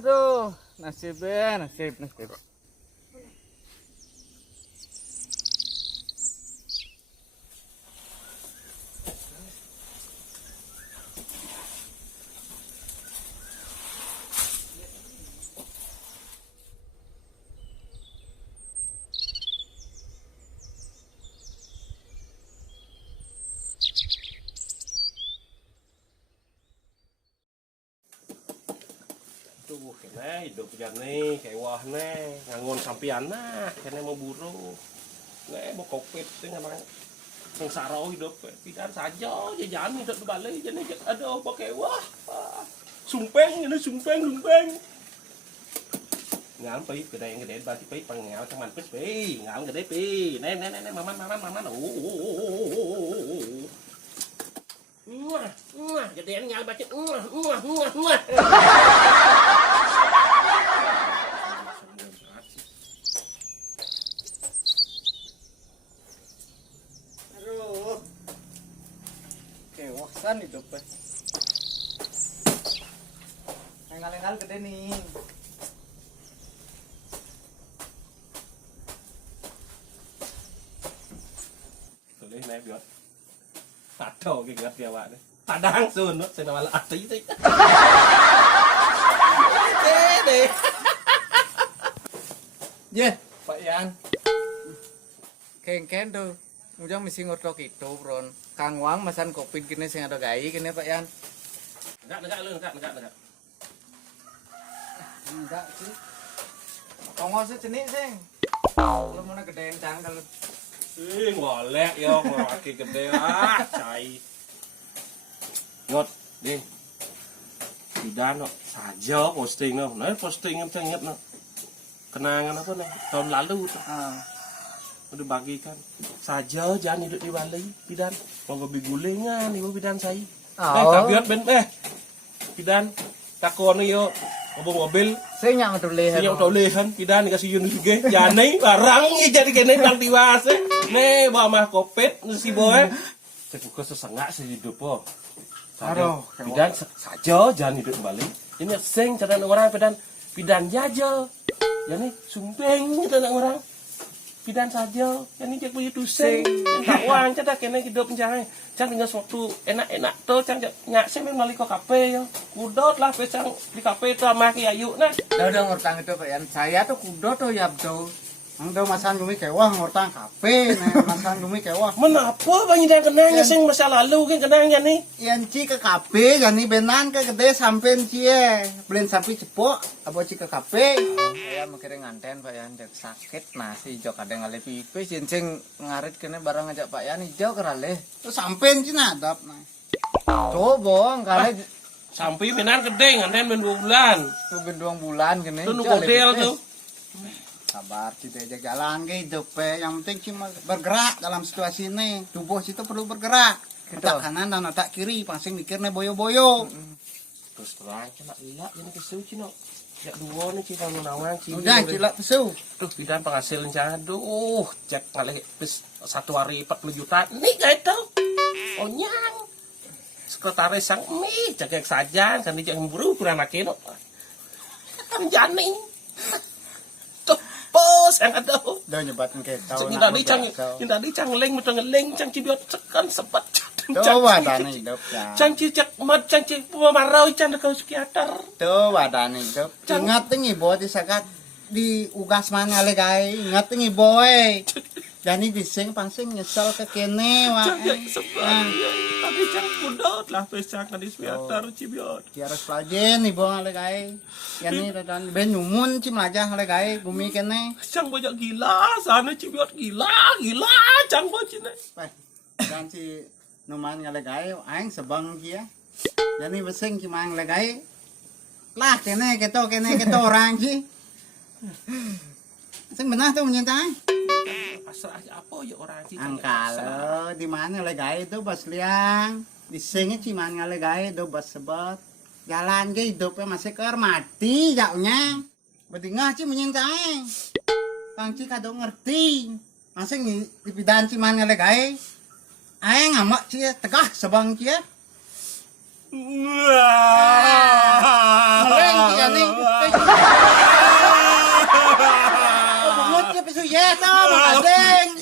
Aduh, nasib. Tuh, kena hidup jane kewah ne ngangon sampian nah kena mau buru ne mau kopit dengan sengsara hidup pidan saja jajan hidup di Bali jane aduh pakai wah sumpeng ini sumpeng ngam pi gede ba pi pangngao trong man pi ngam gede pi ne maman gede ngam ba Aduh. Kewasan hidupnya. Lengal-lengal gede nih. Tulis này biot. Tato cái biot dia awak ni. Tadang sun no sing wala ati sih. Deh. Ye, Pak Yan. Kengken tuh. Mujang mesti ngotok itu, Bron. Kang Wang masan kopi gini sing ada gai gini Pak Yan. Enggak lu, enggak. Enggak sih. Kongos cenik sing. Lu mau gedein cang kalau Ih, golek yo ngaki gede cai. Ngot, Ding. Tidak no, saja posting no. Nah, posting yang ingat no. Kenangan apa nih? Tahun lalu tuh. Udah bagikan. Saja jangan hidup di Bali, Pidan. Mau gue gulingan, ibu Pidan saya. Kabiot ben Pidan. Takon yo. Mobil saya nyak tulisan. Saya tulisan Pidan dikasih yun juga. Jane barang jadi kene bang dewasa. Ne bawa mah kopet si boy. Saya sesengak sih hidup po. Aduh, Pidan saja jangan hidup di Bali. Ini sing cadang orang Pidan jajal. Yani sumpeng cadang orang. Pidan saja, ini dia punya tusing, tak uang, cadak kena hidup pencahaya, cang tinggal waktu enak-enak tuh, cang nyak sih memang ke kafe yo, kudot lah, pesang di kafe tuh sama kiayu nah. Udah ngurtang itu Pak Yan, saya tuh kudot tuh ya betul. Angdo masan gumi kewah ngurtang kafe, masan gumi kewah. Menapa banyak yang kenangnya sing masa lalu kan kenangnya nih? Yan ci ke kafe, yani benan ke gede sampean cie, belen sampai cepok, abo ci ke kafe. Saya mikirin nganten Pak Yan, jak sakit nasi jok ada ngale pipis, sing ngarit kene barang ngajak Pak Yan hijau kerale. Terus sampean ci nadap nah. Coba kali Sampai benar gede nganten ben 2 bulan. tuh ben 2 bulan kene. Tuh hotel tuh. Sabar kita aja jalan ke hidup yang penting cuma bergerak dalam situasi ini tubuh itu perlu bergerak otak kanan dan otak kiri pasing mikirnya boyo-boyo Terus terang cuma iya ini kesu cino jak dua nih cina nawang cina udah cilak pesu tuh Pidan penghasilan aduh cek kali bis 1 hari 40 juta nih gak itu onyang sekretaris sang mie cek saja kan dia buru kurang akhir janing bos yang ada udah nyebatin kita tadi cang leng betul ngeleng cang cibiot cekan sepat tuh wadah hidup ya cang cicak mat cang cik marau cang kau psikiater tuh wadah hidup ingat nih boy disakat di ugas mana le guys ingat nih boy jadi dising pangsing nyesel ke kene wah tapi cang kudot lah pesang kan di psikiater cibiot harus pelajen nih boy le guys yani dan ben nyumun cim aja le guys bumi kene cang banyak gila sana cibiot gila cang bocine dan si numan ngale guys aing sebang kia jadi beseng cimang le guys lah kene keto orang ki sing benar tuh menyentai pasrah aja apa ya orang sih angkalo di mana le guys itu bas liang di singnya cimang ngale guys itu bas sebut jalan ke hidupnya masih ke mati jauhnya berdingah sih menyentai Kang Ci kado ngerti masih di bidan cimang ngale guys aing ngamak sih tegah sebang sih ngeleng sih nih pisu yes, makasing.